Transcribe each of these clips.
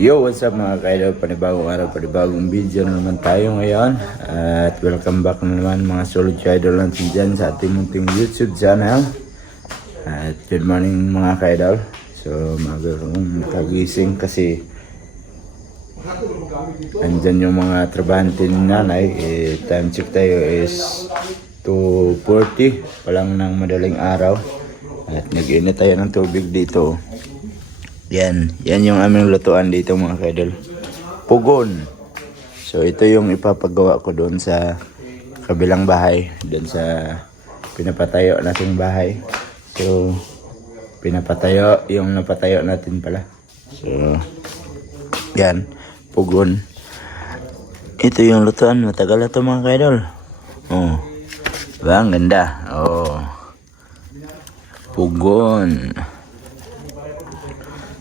Yo, what's up mga kaidol? Panibagong araw, panibagong video na naman tayo ngayon. At welcome back na naman mga solid kaidol natin dyan sa ating munting YouTube channel. At good morning mga kaidol. So, magandang kagising kasi andyan yung mga trabahante ni nanay. Time check tayo is 2:40 pa lang ng madaling araw. At nag-init tayo ng tubig dito. Yan yung aming lutuan dito mga kaidol. Pugon. So ito yung ipapagawa ko doon sa kabilang bahay. Doon sa pinapatayo nating bahay. So pinapatayo yung napatayo natin pala. So yan. Pugon. Ito yung lutuan. Matagal na ito mga kaidol. Oh. Diba? Ang ganda. Oh. Pugon.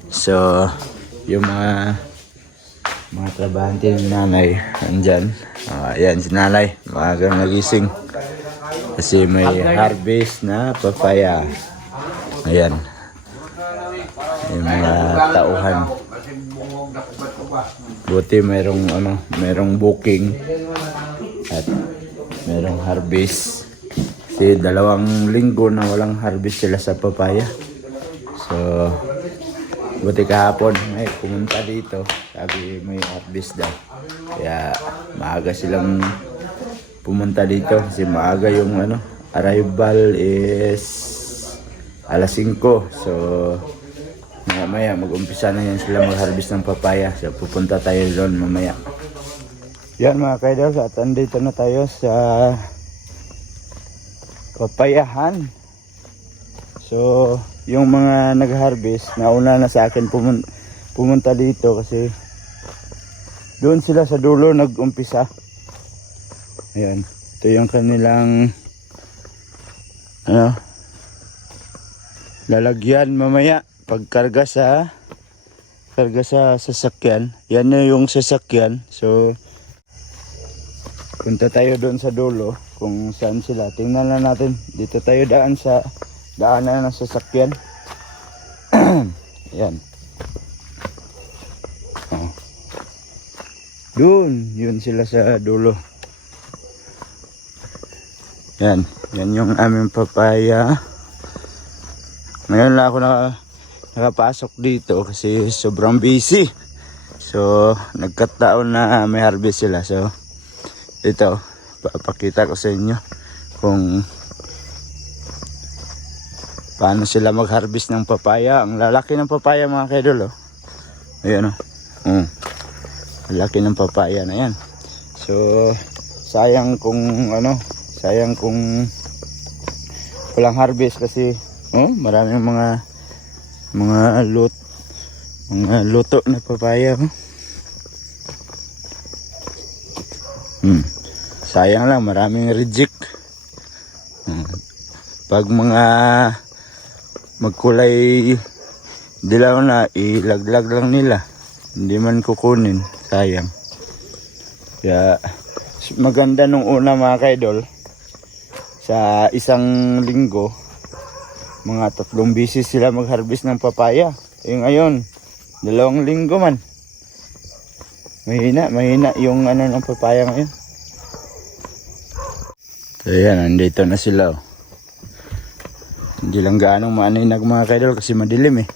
So, yung mga trabahante ng nanay, andyan. Ayan, si nanay, maagang nagising. Kasi may harvest na papaya. Ayan. Yung mga tauhan. Buti mayroong booking. At mayroong harvest. Kasi 2 linggo na walang harvest sila sa papaya. So, buti kahapon may pumunta dito, sabi may harvest daw, kaya maaga silang pumunta dito kasi maaga yung arrival is alas 5. So mamaya mag-umpisa na yan sila mag-harvest ng papaya. So pupunta tayo doon mamaya. Yan mga kaidol, at andito na tayo sa papayahan. So yung mga nag-harvest, nauna na sa akin pumunta dito kasi doon sila sa dulo nag-umpisa. Ayan, ito yung kanilang lalagyan mamaya pagkarga sa sasakyan. Yan na yung sasakyan. So punta tayo doon sa dulo kung saan sila. Tingnan na natin. Dito tayo daan sa daanan ng sasakyan. Yan. Oh. Yun sila sa dulo. Yan yung aming papaya. Ngayon lang ako nakapasok dito kasi sobrang busy. So nagkataon na may harvest sila. So ito, papakita ko sa inyo kung paano sila mag-harvest ng papaya. Ang lalaki ng papaya mga kaidol, oh. Ayan, oh. Lalaki ng papaya na yan. So sayang kung walang harvest kasi maraming mga luto na papaya, oh. Sayang lang, maraming reject. Pag mga magkulay dilaw na, ilaglag lang nila, hindi man kukunin, sayang. Kaya maganda nung una mga kaidol, sa isang linggo mga 3 beses sila mag-harvest ng papaya. Ngayon 2 linggo man, mahina yung ng papaya ngayon. So yan, nandito na sila, oh. Hindi lang gaanong maaninag mga kaidol kasi madilim, eh.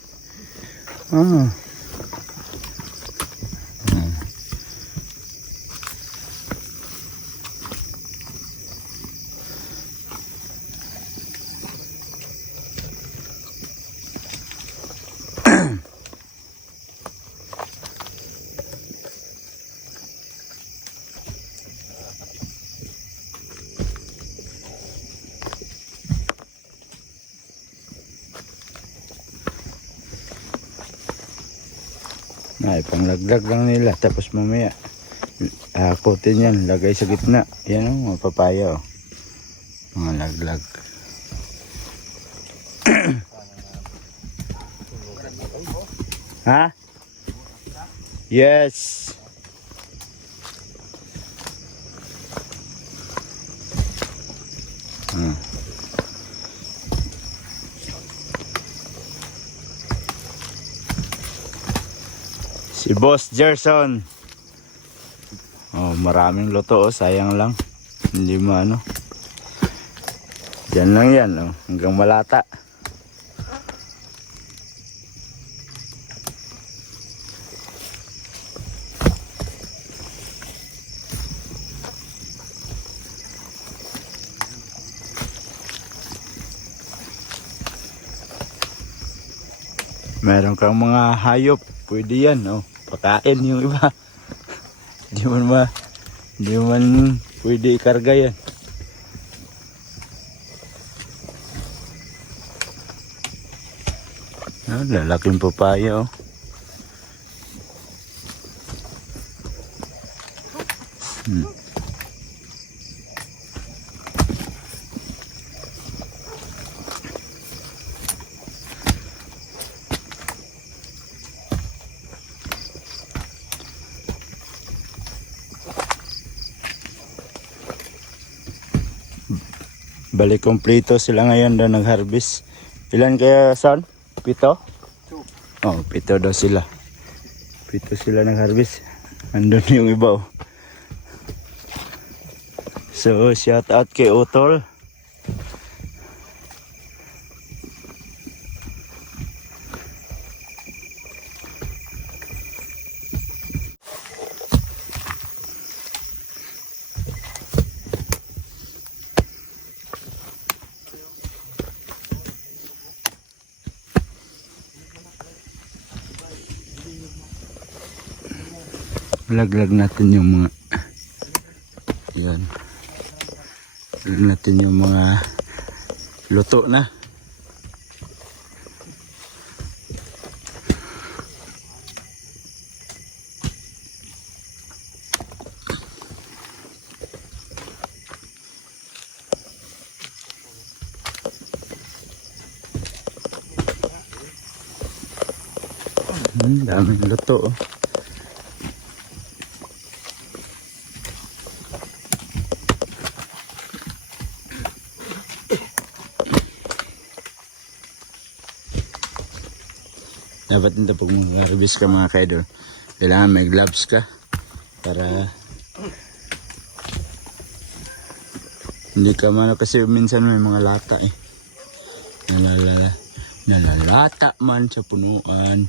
Panglaglag lang nila, tapos mamaya hakutin yan, lagay sa gitna. Yan ang mga papaya, oh. Mga laglag. Ha? Yes. Si Boss Gerson. Oh, maraming luto oh, sayang lang. Hindi maano. Yan lang yan oh, hanggang malata. Meron kang mga hayop, pwede yan, oh. Pakain yung iba. Di man pwede ikarga yan. Ah, lalaking papaya, oh. Balik kompleto sila ngayon daw nag-harvest. Ilan kaya son? 7? Oh, 7 daw sila. 7 sila nag-harvest. Andun yung iba oh. So, shout out kay Utol. Laglag natin yung mga yan. Laglag natin yung mga luto na. Daming luto oh. Dapat nito pag mag-harvest ka mga kaidol, kailangan may gloves ka para hindi ka man, kasi minsan may mga lata eh. Nalalata man sa punuan.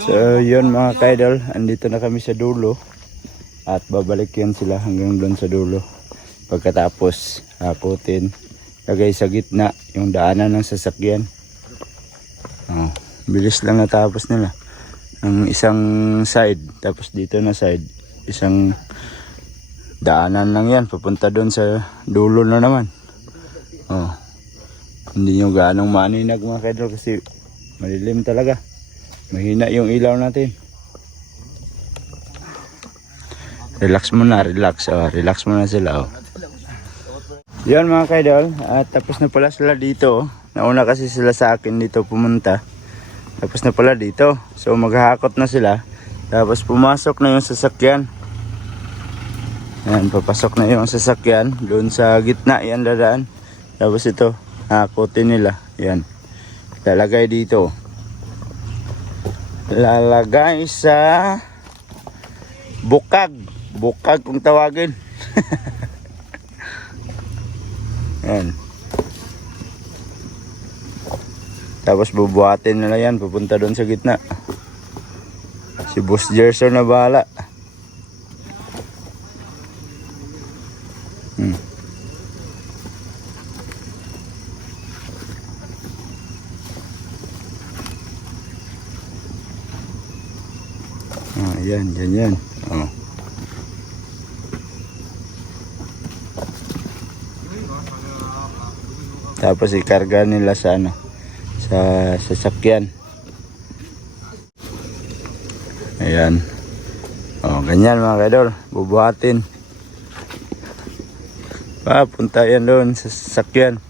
So yun mga kaidol, andito na kami sa dulo at babalik yan sila hanggang doon sa dulo. Pagkatapos hakutin, lagay sa gitna yung daanan ng sasakyan. Oh, bilis lang natapos nila ang isang side, tapos dito na side isang daanan lang yan papunta doon sa dulo na naman. Oh, hindi nyo gaanong maaninag mga kaidol kasi malilim talaga, mahina yung ilaw natin. Relax muna, relax. Oh, relax muna sila oh. Yan mga kaidol, at tapos na pala sila dito. Nauna kasi sila sa akin dito pumunta. Tapos na pala dito. So maghahakot na sila. Tapos pumasok na yung sasakyan. Yan, papasok na yung sasakyan. Doon sa gitna yan dadaan. Tapos ito, hakotin nila. Yan. Lalagay dito. Lalagay sa bukag. Bukag kung tawagin. Yan. Tapos bubuhatin nila yan pupunta doon sa gitna. Si Boss Gerson na bahala. Yan. Oh. Tapos ikarga nila sa ano, sa sasakyan. Ayan. Oh, ganyan mga kaidol, bubuhatin. Papunta yan doon sa sasakyan.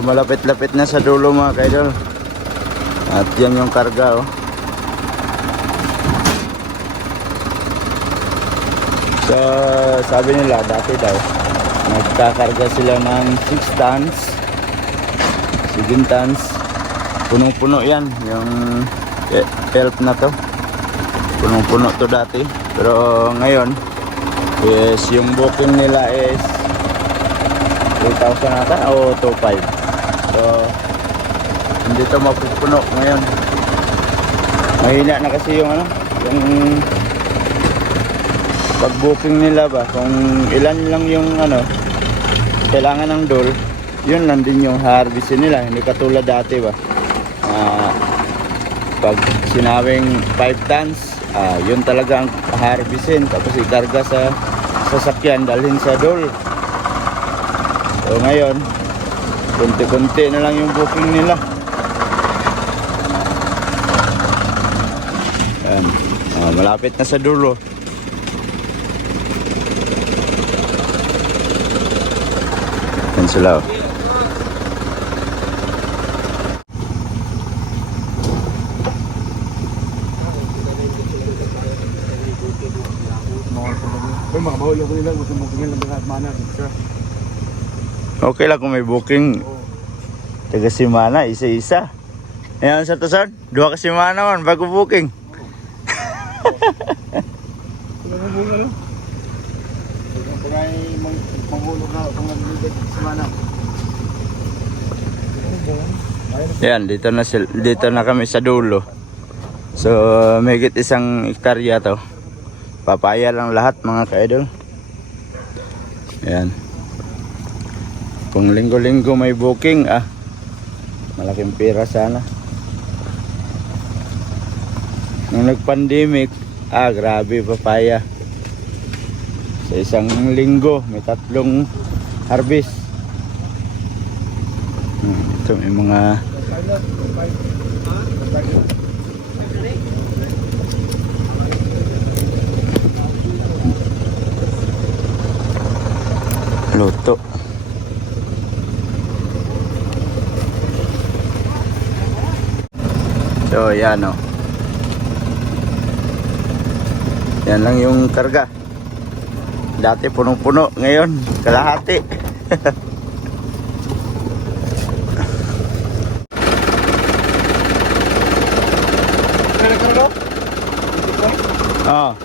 malapit-lapit na sa dulo mga kaidol. At yan yung karga oh. So sabi nila dati daw nagkakarga sila ng 6 tons 7 tons. Punong-puno yan yung help na to. Punong-puno to dati. Pero ngayon is yung booking nila is 3,000 ata o 2,500. So hindi to mapupuno ngayon. Mahina na kasi yung ano, yung pag-booking nila ba. Kung ilan lang yung ano kailangan ng dole, yun lang din yung harvestin nila. Hindi katulad dati ba. Pag sinabing 5 tons, yun talaga ang harvestin. Tapos ikarga sa sasakyan, dalhin sa dole. So ngayon, kunti-kunti na lang yung booking nila. Yan. Malapit na sa dulo. Yan sila oh. Okay lang kung may booking. Taga Simana, isa-isa. Ayan sa Tusan, 2 ka Simana man bago booking. Yan, dito na kami sa dulo. So, mahigit 1 hektarya to. Papaya lang lahat mga ka-idol. Yan. Kung linggo-linggo may booking, malaking pera sana. Nung nag-pandemic, grabe papaya. Sa isang linggo, may 3 harvest. Ito may mga luto. So yan o. Yan lang yung karga. Dati punong-puno, ngayon kalahati. Ah.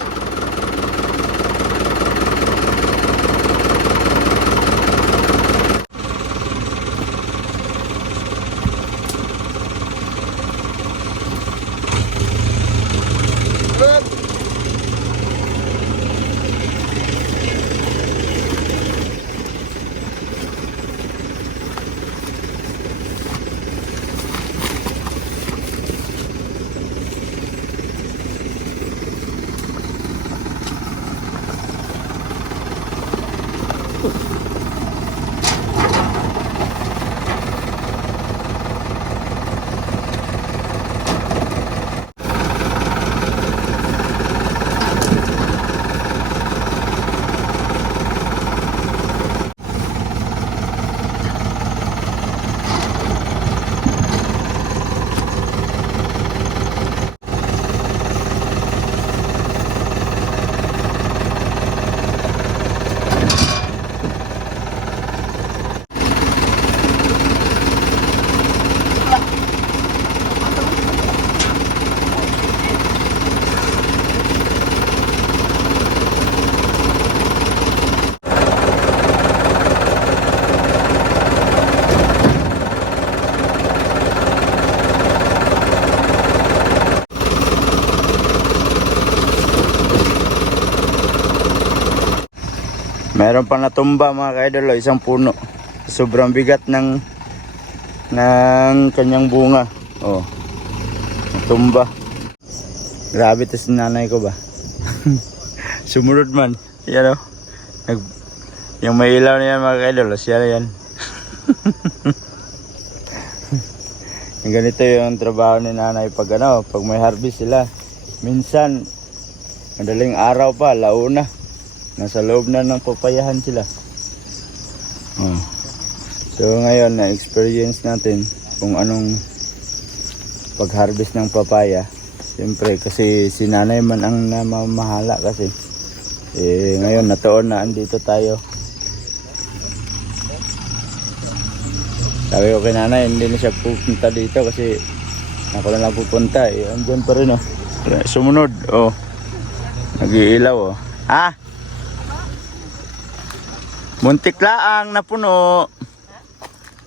Meron pa natumba mga ka-idol, 1 puno. Sobrang bigat ng kanyang bunga. Oh. Natumba. Grabe tas nanay ko ba. Sumunod man. Yan oh. Yung may ilaw na yan mga ka-idol, siya na yan. Yung ganito yung trabaho ni nanay pag pag may harvest sila. Minsan madaling araw pa, launa. Nasa loob na ng papayahan sila. So ngayon na-experience natin kung anong pag-harvest ng papaya. Siyempre kasi si nanay man ang namamahala kasi. Ngayon nataon na andito tayo. Sabi ko kay nanay hindi na siya pupunta dito kasi ako na lang pupunta. Andyan pa rin oh. Sumunod oh. Nag-iilaw oh. Ha? Muntik laang na puno.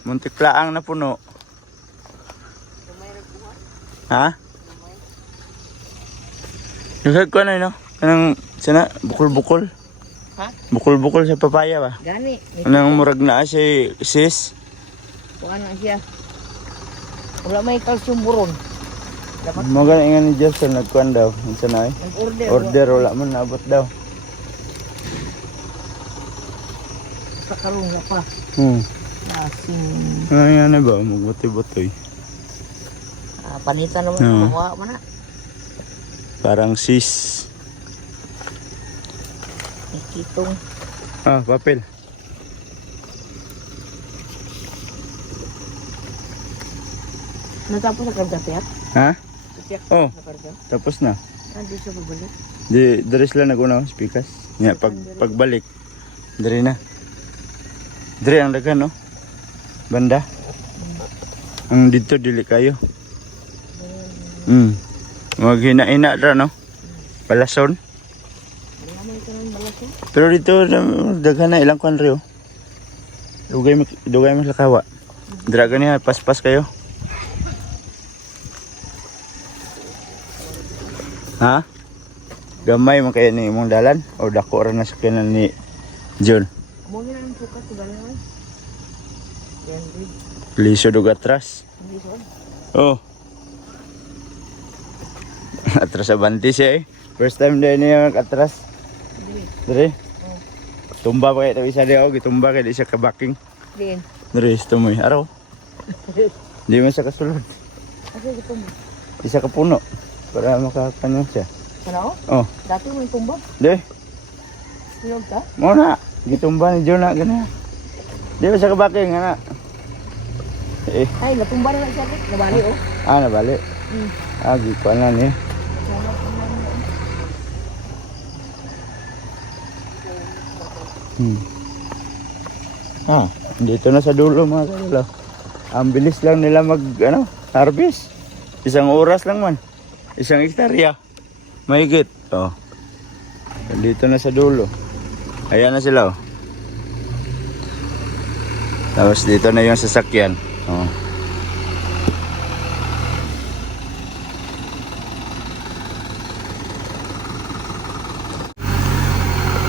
Muntik laang na puno. Ha? Nagkag ko na no? Kanang sana bukol-bukol. Ha? Bukol-bukol sa papaya ba? Gani. Anong murag na si sis? Kuha na siya. Wala may calcium boron. Dapat Mga nga ni Justin nagkuhan daw. Ano na eh? nag-order. Order wala man naabot daw. Sa karong na pa. Asing. Ano yan na ba? Magbuti-butoy. Panitan naman. Oo. Kuha mo na. Parang sis. Ikitong. Papel. Natapos na karga tiyak? Ha? Tiyak Oh. na karga? Tapos na. Hindi siya babalik. Dari sila nag-una, speakers. Nga, pagbalik. Dari na. Dari ang dagan, no? Banda. Ang dito, dili kayo. Maghina-ina ra, no? Palason. Wala may ito ng balasyon. Pero dito, dagan na ilang kwan rin, oh. Dugay mo sa kawa. Draga niya, pas-pas kayo. Ha? Gamay man kaya ni imong dalan o dako ra na sa kanan ni John. Mo gina ang sukat sa galang. Yan rin. Liso dug atras. Hindi so. Oh. Atras abanti siya eh. First time din niya atras. Hindi. Dere. Tumba pa kaya tabi sa diaw, gitumba kaya di siya kabaking. Din. Dere, tumoy araw. Di man siya kasulod. Kasi ito mo. Di siya kapuno para makakanya siya. Sana o? Oh, Dati mo yung tumba. de. Silog ka? Mo na. Gitumba ni John na gana. Di man siya kabaking ana. Ay, natumba na lang siya. Nabali o. Nabalik. Gikuan na niya. Dito na sa dulo mga kalala. Ang bilis lang nila harvest. Isang oras lang man. Isang hektarya. Mahigit. Oh. Dito na sa dulo. Ayan na sila oh. Tapos dito na yung sasakyan. Oh.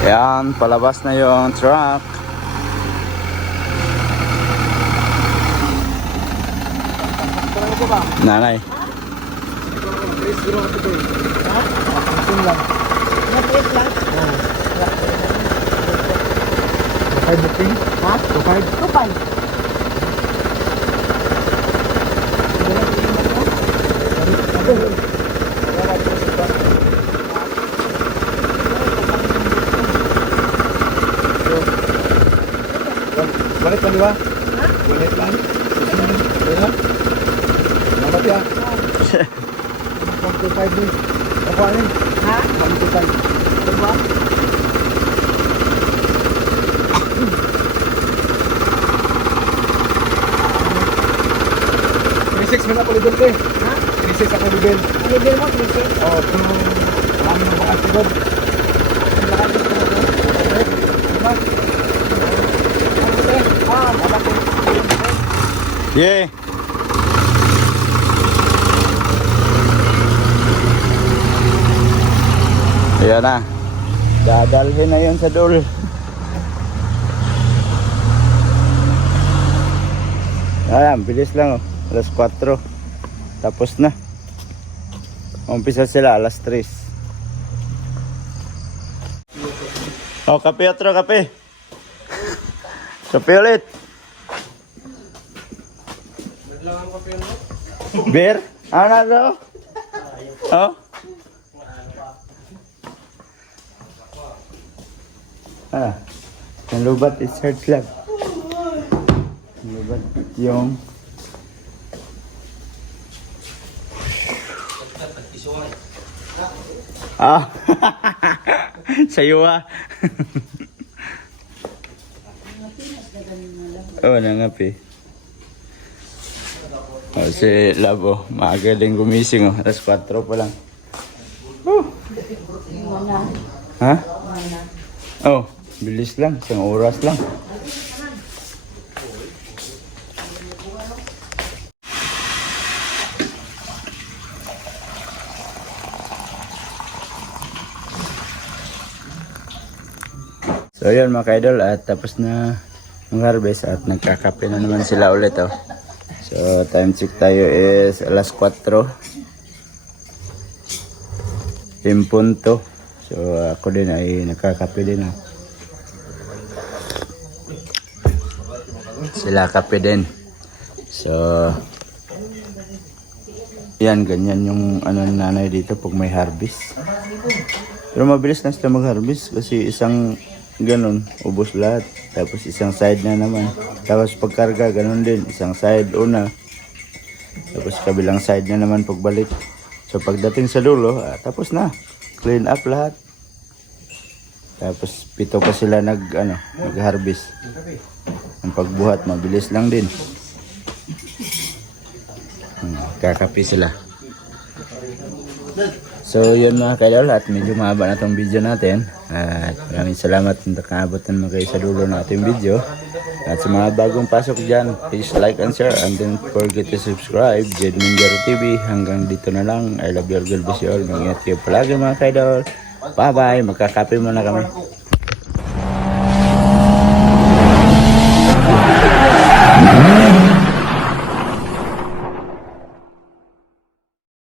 Ayan, palabas na yung truck. Nanay. Napit lang. Tukay booking? Ha? Tukay? Tupay. Balik lang di ba? Ha? Balik lang. Balik lang. Namat ya. 125 din. Ako anin? Ha? 125. Diba? Six man ako libel ko eh. Ha? 36 ako libel. Ang level mo, Trisha? Oo, kung kami ng bakas libel. Ang lakas mo ito. Yeah. Ayan na. Dadalhin na yun sa dul. Ayan, bilis lang oh. Alas 4. Tapos na. Umpisa sila alas 3. Oh, kape otro, kape. Kape ulit. Beer? Ano na ito? Oh? Ang lubat is hard lang. Ang yung ah sayo ah. Oh, nangapi. Oh, si Labo, maaga din gumising oh. Alas 4 pa lang. Ha? Oh, bilis lang. Isang oras lang. So yun mga kaidol, at tapos na mag-harvest at nagkakape na naman sila ulit oh. So time check tayo is alas 4. Punto. So ako din ay nagkakape din oh. Sila kape din. So yan, ganyan yung ano nanay dito pag may harvest. Pero mabilis na sila mag-harvest kasi isang ganun, ubos lahat. Tapos isang side na naman. Tapos pagkarga, ganun din. Isang side una. Tapos kabilang side na naman pagbalik. So pagdating sa dulo, tapos na. Clean up lahat. Tapos 7 pa sila nag-harvest. Ang pagbuhat, mabilis lang din. Kakapi sila. So yun mga kaidol, at medyo mahaba na itong video natin. At maraming salamat na nakaabotan mo kayo sa dulo ng ating video. At sa mga bagong pasok dyan, please like and share, and don't forget to subscribe. Jed Minjaro TV. Hanggang dito na lang. I love you all. God bless you all. Mag-ingat kayo palagi mga kaidol. Bye bye. Magkakape muna kami.